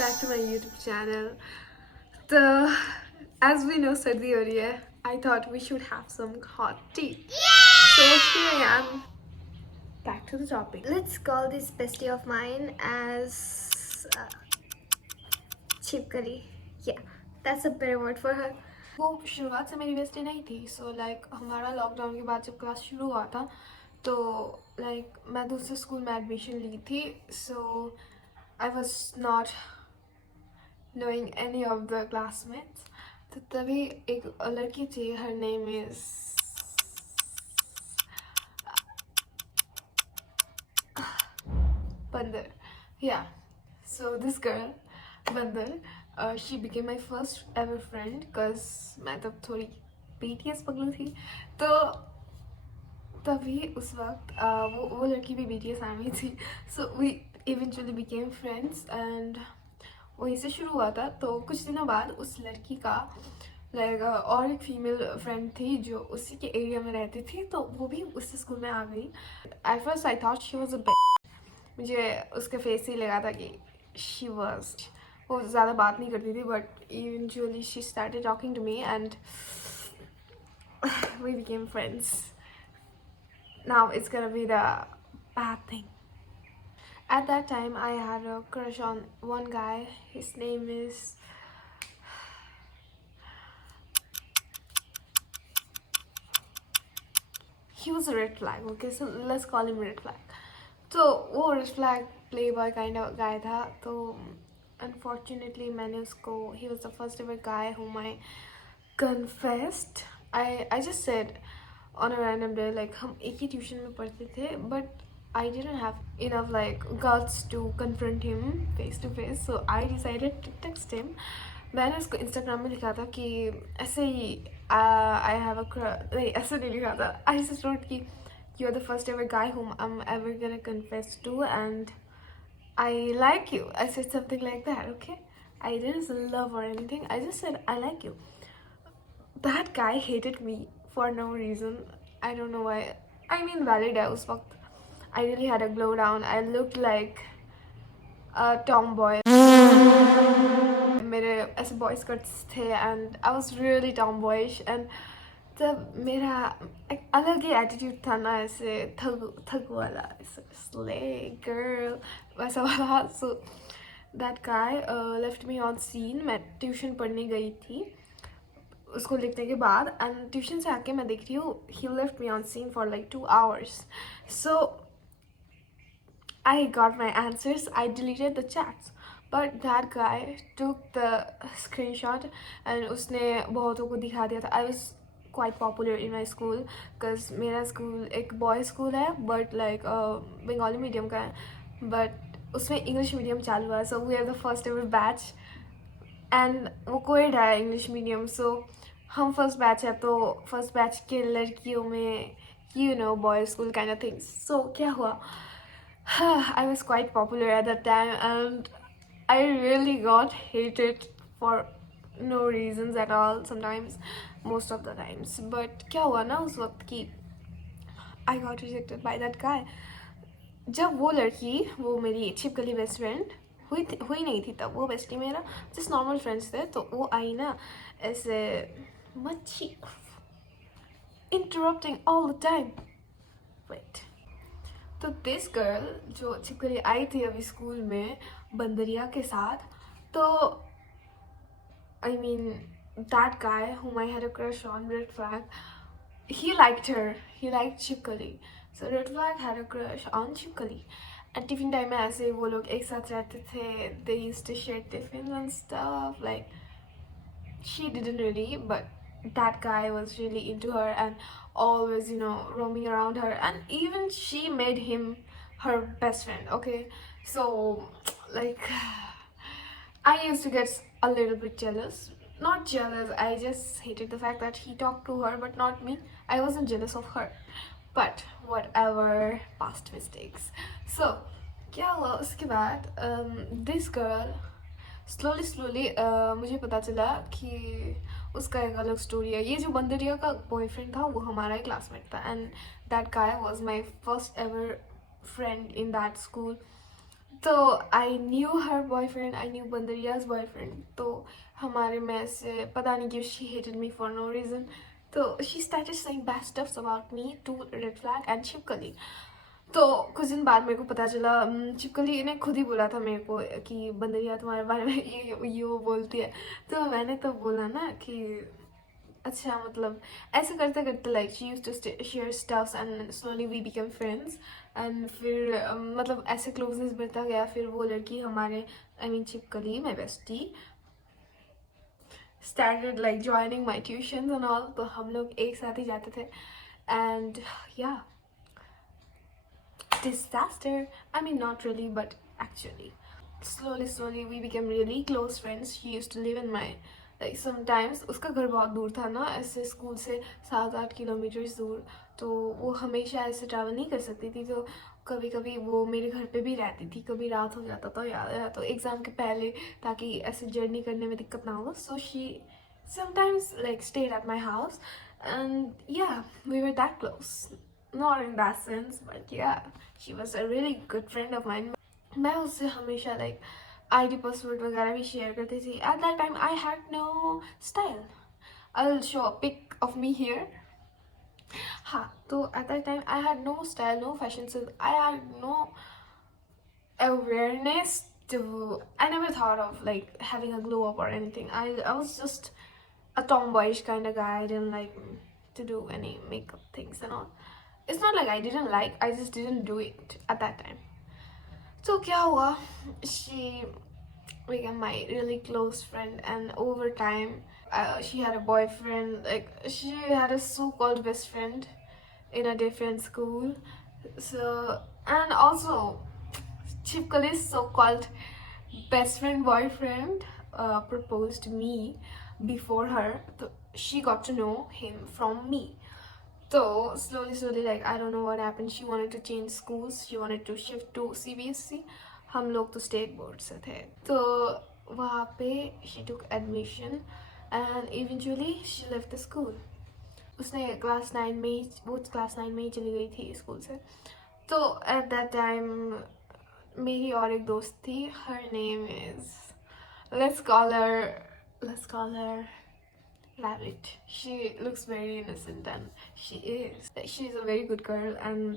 back to my YouTube channel. So, as we know, सर्दी हो रही है. I thought we should have some hot tea. So here I am. Back to the topic. Let's call this bestie of mine as Chipkari. Yeah, that's a better word for her. वो शुरुआत से मेरी bestie नहीं थी. So like हमारा lockdown के बाद जब क्लास शुरू हुआ था तो like मैं दूसरे स्कूल में एडमिशन ली थी. So I was not knowing any of the classmates. तो तभी एक लड़की थी. Her name is Bandar. Yeah. So this girl, Bandar, she became my first ever friend because मैं तब थोड़ी BTS पगलू थी. तो तभी उस वक्त वो लड़की भी BTS आर्मी थी. So we eventually became friends and वहीं से शुरू हुआ था. तो कुछ दिनों बाद उस लड़की का लाइक और एक फीमेल फ्रेंड थी जो उसी के एरिया में रहती थी. तो वो भी उसी स्कूल में आ गई. At first I thought she was a मुझे उसके फेस से ही लगा था कि शी वॉज वो ज़्यादा बात नहीं करती थी. But eventually she started talking to me and we became friends. Now it's gonna be the bad thing. At that time, I had a crush on one guy. His name is he was a red flag. Okay, so let's call him red flag. तो वो red flag playboy kind of guy था. तो unfortunately मैंने उसको he was the first ever guy whom I confessed. I just said on a random day like हम एक ही tuition में पढ़ते थे but I didn't have enough like guts to confront him face to face. So I decided to text him. मैंने उसको Instagram में लिखा था कि ऐसे ही I have a crush. नहीं ऐसे नहीं लिखा था. I just wrote कि you're the first ever guy whom I'm ever gonna confess to and I like you. I said something like that. Okay, I didn't say love or anything. I just said I like you. That guy hated me for no reason. I don't know why. I mean valid है उस वक्त. I really had a glow down. I looked like a tomboy. मेरे ऐसे boy skirts थे and I was really tomboyish and तब मेरा एक अलग ही एटीट्यूड था ना. ऐसे थग वाला ऐसे slay girl वैसा वाला. So that guy left me on scene. मैं ट्यूशन पढ़ने गई थी उसको लिखने के बाद एंड ट्यूशन से आके मैं देख रही हूँ he left me on scene for like 2 hours. So I got my answers. I deleted the chats. But that guy took the screenshot and उसने बहुतों को दिखा दिया था. I was quite popular in my school because मेरा school एक boy school है but like Bengali medium का है but उसमें इंग्लिश मीडियम चालू हुआ. So we are the first ever batch and वो कोएड है इंग्लिश मीडियम. So हम फर्स्ट बैच है तो फर्स्ट बैच के लड़कियों में you know boy school kind of things. So क्या हुआ I was quite popular at that time and I really got hated for no reasons at all sometimes, most of the times. But क्या हुआ ना उस वक्त की I got rejected by that guy. जब वो लड़की वो मेरी छिपकली बेस्ट फ्रेंड हुई नहीं थी तब. वो बेस्टी मेरा जस्ट नॉर्मल फ्रेंड्स थे. तो वो आई ना ऐसे मच्छी interrupting all the time. Wait. तो दिस गर्ल जो छिपकली आई थी अभी स्कूल में बंदरिया के साथ. तो I mean that guy whom I had a crush on, Red Flag, he liked her. He liked छिपकली. So Red Flag had a crush on छिपकली. एट टिफिन टाइम में ऐसे वो लोग एक साथ रहते थे. They used to share tiffins and stuff. Like she didn't really, but that guy was really into her and always roaming around her and even she made him her best friend. Okay, so like I used to get a little bit jealous. Not jealous, I just hated the fact that he talked to her but not me. I wasn't jealous of her but whatever, past mistakes. So क्या हुआ उसके बाद this girl slowly मुझे पता चला कि उसका एक अलग स्टोरी है. ये जो बंदरिया का बॉयफ्रेंड था वो हमारा ही क्लासमेट था and that guy was my first ever friend in that school. तो I knew her boyfriend, I knew बंदरियाज बॉयफ्रेंड. तो हमारे में से पता नहीं क्यों she hated me for no reason. तो she started saying bad stuffs about me to red flag and छिपकली. तो कुछ दिन बाद मेरे को पता चला, छिपकली ने खुद ही बोला था मेरे को कि बंदरिया तुम्हारे बारे में ये वो बोलती है. तो मैंने तो बोला ना कि अच्छा, मतलब ऐसे करते करते like she used to share stuffs and slowly we become friends. And फिर मतलब ऐसे क्लोजनेस बढ़ता गया. फिर वो लड़की हमारे आई मीन छिपकली my bestie started like joining my tuition and all. तो हम लोग एक साथ ही जाते थे. एंड या disaster. I mean, not really, but actually. Slowly, we became really close friends. She used to live in my, like, sometimes उसका घर बहुत दूर था ना, ऐसे स्कूल से 7-8 किलोमीटर दूर. तो वो हमेशा ऐसे ट्रैवल नहीं कर सकती थी. तो कभी कभी वो मेरे घर पे भी रहती थी. कभी रात हो जाता था या तो एग्ज़ाम के पहले, ताकि ऐसे जर्नी करने में दिक्कत ना हो. So she sometimes like stayed at my house, and yeah, we were that close. Not in that sense, but yeah, she was a really good friend of mine. मैं उससे हमेशा like ID password वगैरह भी share करती थी. At that time I had no style. I'll show a pic of me here. हाँ, तो at that time I had no style, no fashion sense. I had no awareness to. I never thought of like having a glow up or anything. I was just a tomboyish kind of guy. I didn't like to do any makeup things and all. It's not like I didn't like, I just didn't do it at that time. So क्या हुआ? She became my really close friend, and over time she had a boyfriend. Like she had a so-called best friend in a different school. So, and also Chipkali's so-called best friend boyfriend proposed to me before her. So she got to know him from me. So slowly like I don't know what happened. She wanted to change schools. She wanted to shift to CBSE. हम लोग तो state board से थे. तो वहाँ पे she took admission and eventually she left the school. उसने class 9 में ही, वो क्लास 9 में ही चली गई थी स्कूल से. तो at that time मेरी और एक दोस्त थी. Her name is, let's call her Rabbit. She looks very innocent and she is a very good girl. And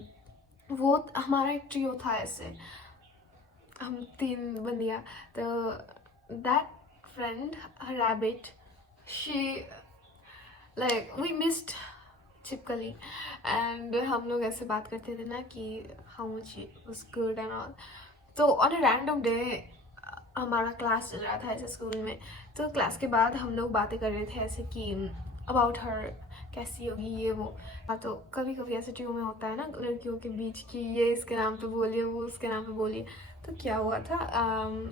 वो हमारा एक ट्रियो था ऐसे, हम 3 बंदियाँ. तो that friend, Rabbit, she like we missed छिपकली. and हम लोग ऐसे बात करते थे ना कि how much she was good and all. तो on a random day हमारा क्लास चल रहा था ऐसे स्कूल में. तो क्लास के बाद हम लोग बातें कर रहे थे ऐसे कि अबाउट हर, कैसी होगी ये वो. तो कभी कभी ऐसे ट्रियो में होता है ना लड़कियों के बीच की, ये इसके नाम पे बोलिए, वो उसके नाम पे बोलिए. तो क्या हुआ था,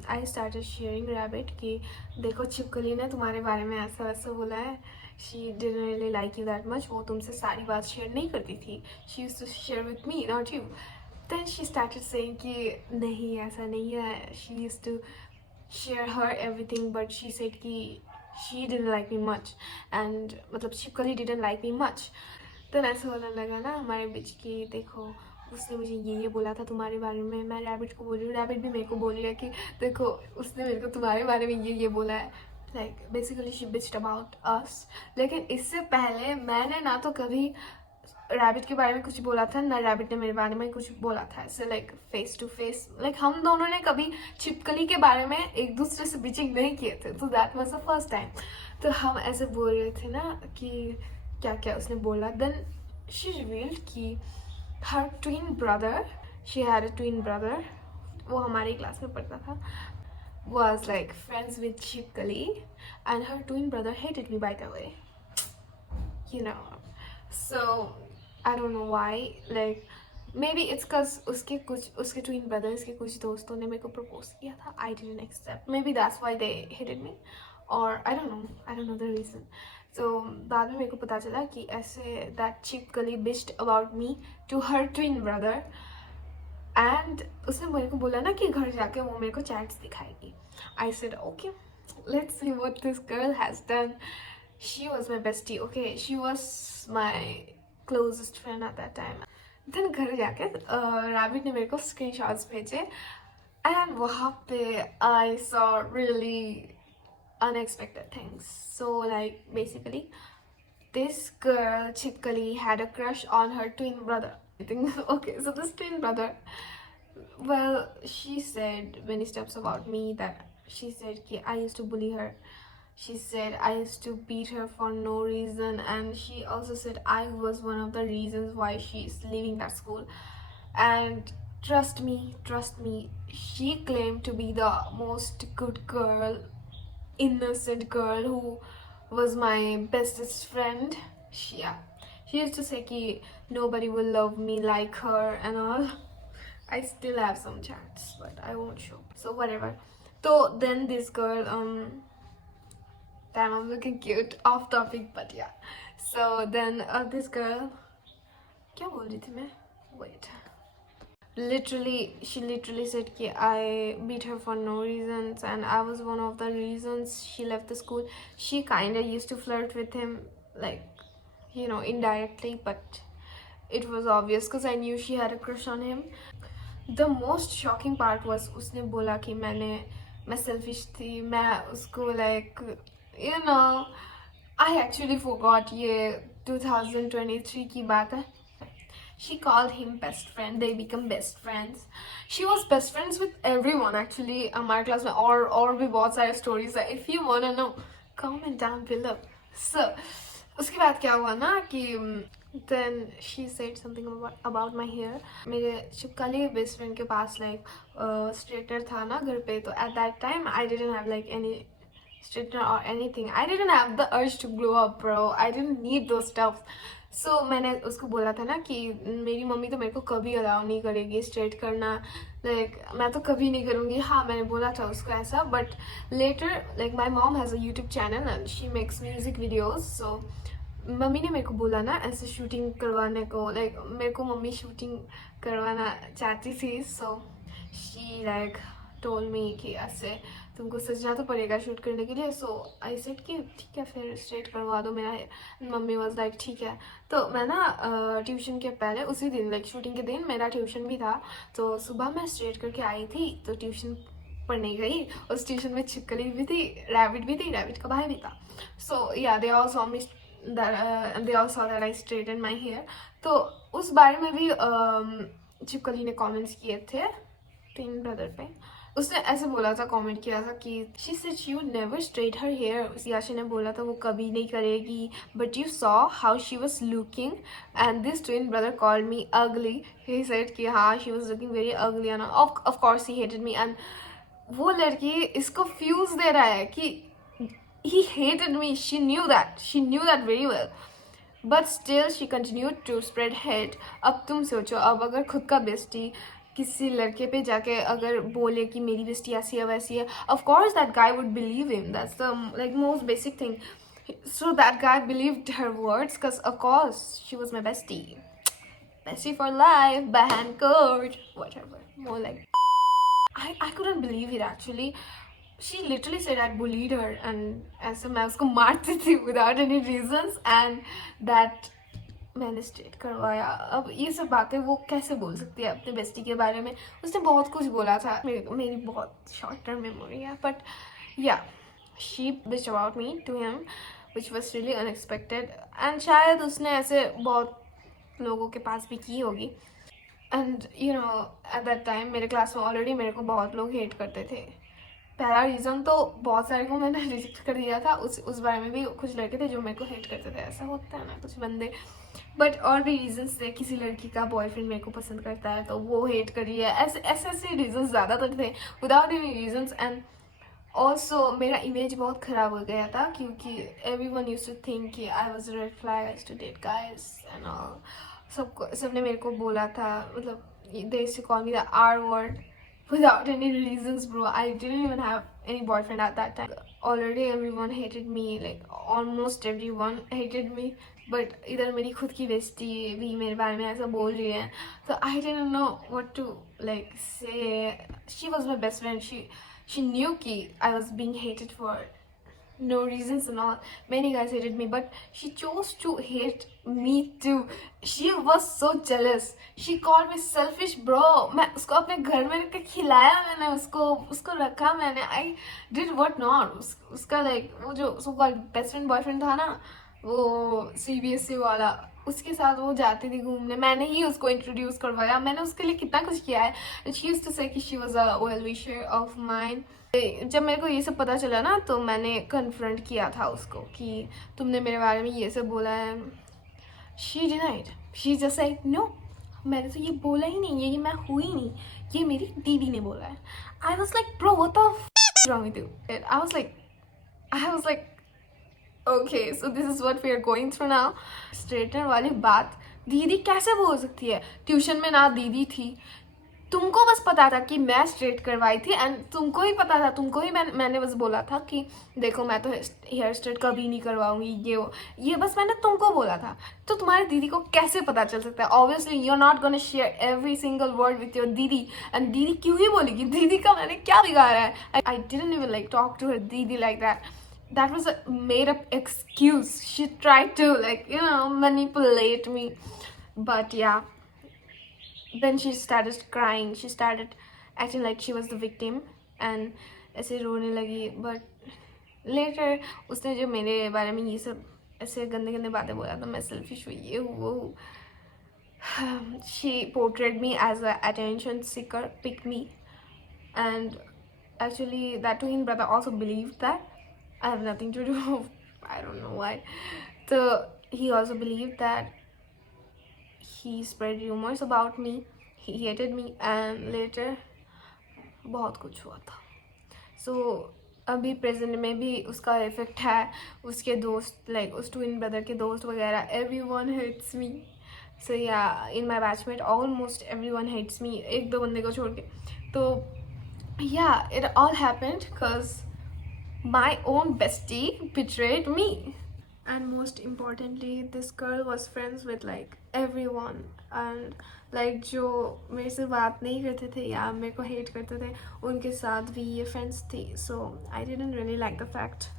आई स्टार्टेड शेयरिंग रैबिट कि देखो छिपकली ने तुम्हारे बारे में ऐसा वैसा बोला है. She didn't really like you that much. वो तुमसे सारी बात शेयर नहीं करती थी. She used to share with me, not you. Then she started saying कि नहीं ऐसा नहीं है. She used to share her everything, but she said कि she didn't like me much, and मतलब छिपकली didn't like me much. तो ऐसा होने लगा ना हमारे बीच की देखो उसने मुझे ये बोला था तुम्हारे बारे में. मैं रैबिट को बोल रही हूँ, रैबिट भी मेरे को बोल रही है कि देखो उसने मेरे को तुम्हारे बारे में ये बोला है. Like basically she bitched about us. लेकिन इससे पहले मैंने ना तो कभी रैबिट के बारे में कुछ बोला था, ना रैबिट ने मेरे बारे में कुछ बोला था ऐसे like face to face. Like हम दोनों ने कभी छिपकली के बारे में एक दूसरे से बिचिंग नहीं किए थे. तो that was the first time. तो हम ऐसे बोल रहे थे ना कि क्या क्या उसने बोला. देन शी रिवील्ड कि her twin brother, she had a twin brother, वो हमारी क्लास में पढ़ता था, was like friends with Chipkali, and her twin brother hated me, by the way, you know. So I don't know why, like maybe it's cause उसके twin brothers के कुछ दोस्तों ने मेरे को propose किया था. I didn't accept. Maybe that's why they hated me, or I don't know the reason. So बाद में मेरे को पता चला कि ऐसे that Chipkali bitched about me to her twin brother, and उसने मेरे को बोला ना कि घर जाके वो मेरे को चैट्स दिखाएगी. I said okay, let's see what this girl has done. She was my bestie, okay, she was my closest friend at that time. Then घर जाके रैबिट ने मेरे को स्क्रीनशॉट्स भेजे And वहाँ पे I saw really unexpected things. So like basically this girl Chipkali had a crush on her twin brother. I think okay, so this twin brother, well, she said many stuffs about me that she said ki I used to bully her. She said I used to beat her for no reason, and she also said I was one of the reasons why she's leaving that school. And trust me, she claimed to be the most good girl, innocent girl who was my bestest friend. She used to say ki nobody will love me like her and all. I still have some chats, but I won't show. So whatever. So then this girl, damn, I'm looking cute. Off topic, but yeah. So then this girl, क्या बोल रही थी मैं? Wait. She literally said कि I beat her for no reasons, and I was one of the reasons she left the school. She kinda used to flirt with him, like, you know, indirectly, but it was obvious because I knew she had a crush on him. The most shocking part was उसने बोला कि मैं selfish थी, मैं उसको like, you know, I actually forgot ये 2023 की बात है. She called him best friend. They become best friends. She was best friends with everyone actually. हमारे क्लास में और भी बहुत सारे stories है. If you wanna know, comment down below. So उसके बाद क्या हुआ ना कि then she said something about my hair. मेरे शिवकाली बेस्ट फ्रेंड के पास like straightener था ना घर पे, तो at that time I didn't have like any straightener or anything. I didn't have the urge to glow up, bro. I didn't need those stuff. So मैंने उसको बोला था ना कि मेरी मम्मी तो मेरे को कभी अलाउ नहीं करेगी स्ट्रेट करना, लाइक मैं तो कभी नहीं करूँगी. हाँ, मैंने बोला था उसको ऐसा. But later like my mom has a YouTube channel and she makes music videos. So mummy ने मेरे को बोला ना ऐसे शूटिंग करवाने को, लाइक मेरे को मम्मी शूटिंग करवाना चाहती थी. So she like told me कि ऐसे तुमको सजना तो पड़ेगा शूट करने के लिए. सो आई सेड कि ठीक है फिर स्ट्रेट करवा दो मेरा. मम्मी वाज लाइक ठीक है. तो मैं ना ट्यूशन के पहले उसी दिन लाइक शूटिंग के दिन मेरा ट्यूशन भी था, तो सुबह मैं स्ट्रेट करके आई थी. तो ट्यूशन पढ़ने गई, उस ट्यूशन में छिपकली भी थी, रैबिट भी थी, रैबिट का भाई भी था. सो या they all saw me they all saw that I straightened my hair. तो उस बारे में भी छिपकली ने कमेंट्स किए थे ट्विन ब्रदर पे. उसने ऐसे बोला था, कमेंट किया था कि she said she would never straight her hair. याशी ने बोला था वो कभी नहीं करेगी, but you saw how she was looking and this twin brother called me ugly. He said कि हाँ she was looking very ugly and of course he hated me. And वो लड़की इसको फ्यूज दे रहा है कि he hated me. She knew that very well. But still she continued to spread hate. अब तुम सोचो, अब अगर खुद का बेस्टी किसी लड़के पे जाके अगर बोले कि मेरी बेस्टी ऐसी है वैसी है, of course that guy would believe him. That's the like most basic thing. So that guy believed her words because of course she was my bestie for life, by hand code, whatever, more like I couldn't believe it actually. She literally said I bullied her and ऐसे मैं उसको मारती थी without any reasons and that मैंने straight करवाया. अब ये सब बातें वो कैसे बोल सकती है अपने बेस्टी के बारे में? उसने बहुत कुछ बोला था. मेरी बहुत शॉर्ट टर्म मेमोरी है, but yeah she bitch about me to him which was really unexpected. And शायद उसने ऐसे बहुत लोगों के पास भी की होगी. And you know at that time मेरे क्लास में ऑलरेडी मेरे को बहुत लोग हेट करते थे. पहला रीज़न तो बहुत सारे को मैंने रिजेक्ट कर दिया था. उस बारे में भी कुछ लड़के थे जो मेरे को हेट करते थे. ऐसा होता है ना कुछ बंदे. बट और भी रीजंस थे. किसी लड़की का बॉयफ्रेंड मेरे को पसंद करता है तो वो हेट कर रही है. ऐसे रीजंस ज़्यादातर थे without any reasons. And also मेरा इमेज बहुत ख़राब हो गया था क्योंकि एवरीवन यूज्ड टू थिंक कि I was red flag, I used to date guys and all. सबने मेरे को बोला था, मतलब they used to call me the R word without any reasons, bro. I didn't even have any boyfriend at that time. Already everyone hated me, like almost everyone hated me. But इधर मेरी खुद की bestie भी मेरे बारे में ऐसा बोल रही है. So I didn't know what to like say. She was my best friend. She knew कि I was being hated for no reasons and all. Many guys hated me, but she chose to hate me too. She was so jealous. She called me selfish, bro. मैं उसको अपने घर में रख के खिलाया, मैंने उसको रखा मैंने. I did what not. उसका like वो जो so called best friend boyfriend था ना, वो CBSE वाला, उसके साथ वो जाती थी घूमने. मैंने ही उसको इंट्रोड्यूस करवाया. मैंने उसके लिए कितना कुछ किया है. शी यूज्ड टू से कि she was a well wisher of mine. जब मेरे को ये सब पता चला ना, तो मैंने कन्फ्रंट किया था उसको कि तुमने मेरे बारे में ये सब बोला है. She denied. She just like no, मैंने तो ये बोला ही नहीं, ये मैं हुई नहीं, ये मेरी दीदी ने बोला है. I was like bro what the wrong with you. I was like okay, so this is what we are going through now. Straightener वाली बात दीदी कैसे बोल सकती है? ट्यूशन में ना दीदी थी, तुमको बस पता था कि मैं स्ट्रेट करवाई थी, एंड तुमको ही पता था, तुमको ही मैंने बस बोला था कि देखो मैं तो हेयर स्ट्रेट कभी नहीं करवाऊंगी, ये बस मैंने तुमको बोला था. तो तुम्हारी दीदी को कैसे पता चल सकता है? Obviously you are not gonna share every single word with your दीदी. एंड दीदी क्यों ही बोलेगी? दीदी का मैंने क्या बिगाड़ा है? I didn't even like talk to her दीदी like that. That was a made up excuse. She tried to like, you know, manipulate me. But yeah, then she started crying. She started acting like she was the victim and ऐसे रोने लगी. But later उसने जो मेरे बारे में ये सब ऐसे गंदे गंदे बातें बोला था, मैं selfish हुई, ये वो. She portrayed me as a attention seeker, pick me, and actually that twin brother also believed that. I have nothing to do. I don't know why. So he also believed that. He spread rumors about me. He hated me, and later बहुत कुछ हुआ था. So अभी present में भी उसका effect है. उसके दोस्त लाइक उस ट्विन ब्रदर के दोस्त वगैरह, everyone hates me. So yeah, in my batchmate almost everyone hates me, एक दो बंदे को छोड़ के. तो yeah, it all happened because my own bestie betrayed me. And most importantly, this girl was friends with like everyone, and like जो मेरे से बात नहीं करते थे या मेरे को hate करते थे, उनके साथ भी ये friends थी. So I didn't really like the fact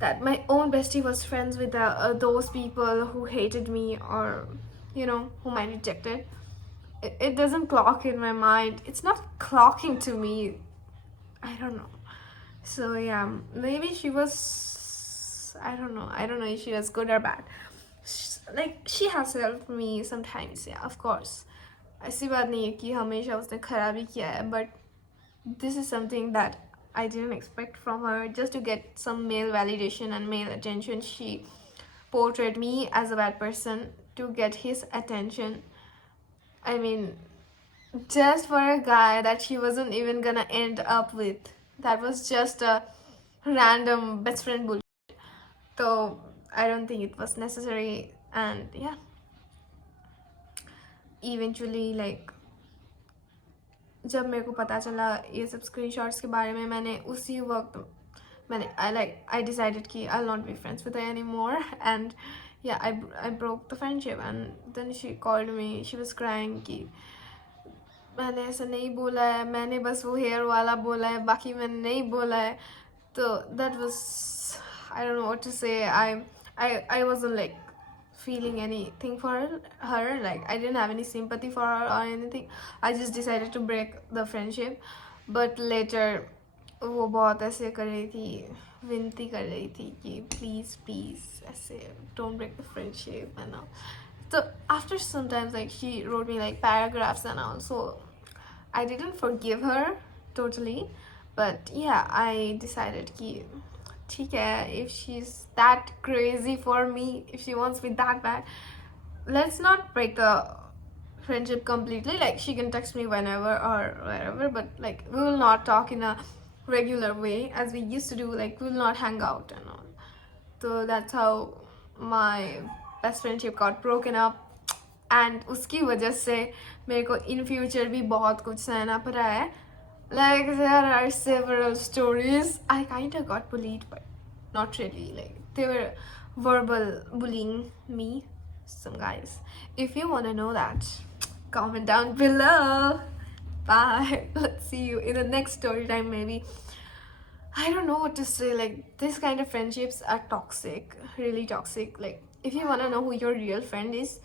that my own bestie was friends with those people who hated me, or you know, whom I rejected. It doesn't clock in my mind. It's not clocking to me. I don't know. So yeah, maybe she was, I don't know if she was good or bad. Like she has helped me sometimes, yeah, of course. ऐसी बात नहीं है कि हमेशा उसने खराब ही किया है, but this is something that I didn't expect from her. Just to get some male validation and male attention, she portrayed me as a bad person to get his attention. I mean, just for a guy that she wasn't even gonna end up with. That was just a random best friend bullshit. So I don't think it was necessary. And yeah, eventually like जब मेरे को पता चला ये सब screenshots के बारे में, मैंने उसी वक्त I decided कि I'll not be friends with her anymore. And yeah, I broke the friendship. And then she called me. She was crying कि मैंने ऐसा नहीं बोला है, मैंने बस वो हेयर वाला बोला है, बाकी मैंने नहीं बोला है. तो that was, I don't know what to say. I wasn't like feeling anything for her. Like I didn't have any sympathy for her or anything. I just decided to break the friendship. But later वो बहुत ऐसे कर रही थी, विनती कर रही थी कि please ऐसे don't break the friendship and all. So after sometimes like she wrote me like paragraphs and all. So I didn't forgive her totally, but yeah, I decided कि ठीक है, if she's that crazy for me, if she wants me that bad, let's not break the friendship completely. Like she can text me whenever or wherever, but like we will not talk in a regular way as we used to do. Like we will not hang out and all. So that's how my best friendship got broken up. And उसकी वजह से मेरे को in future भी बहुत कुछ सहना पड़ा है. Like there are several stories. I kind of got bullied, but not really. Like they were verbal bullying me, some guys. If you want to know that, comment down below. Bye. Let's see you in the next story time maybe. I don't know what to say. Like, this kind of friendships are toxic, really toxic. Like, if you wanna know who your real friend is,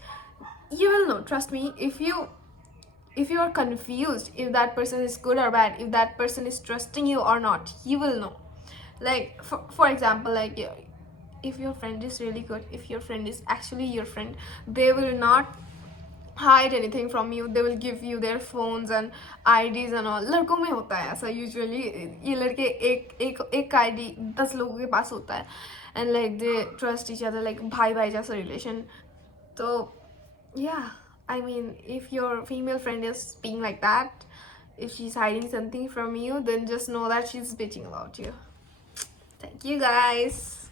you will know. Trust me. If you are confused if that person is good or bad, if that person is trusting you or not, you will know. Like, for example, like, if your friend is really good, if your friend is actually your friend, they will not hide anything from you. They will give you their phones and IDs and all. लड़कों में होता है ऐसा usually. ये लड़के एक ID 10 लोगों के पास होता है, and like they trust each other like भाई भाई जैसा relation. So yeah, I mean, if your female friend is being like that, if she's hiding something from you, then just know that she's bitching about you. Thank you guys.